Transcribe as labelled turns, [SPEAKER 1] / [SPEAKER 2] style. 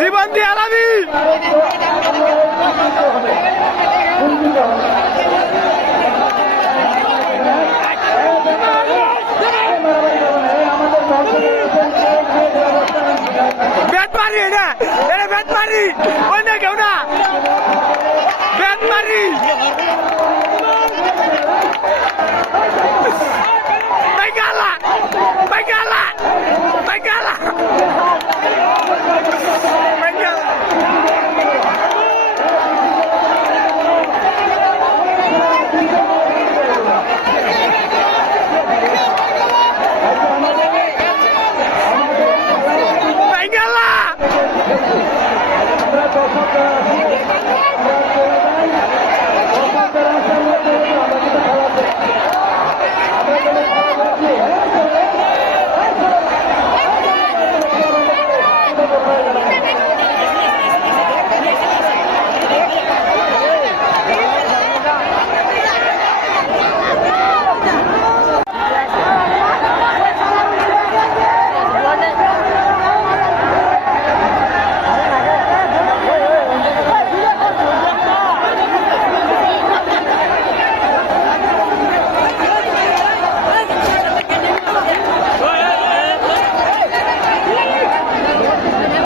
[SPEAKER 1] জীবন দিয়ে আলাবি ব্যাট মারি এটা এটা ব্যাট মারি। Thank you.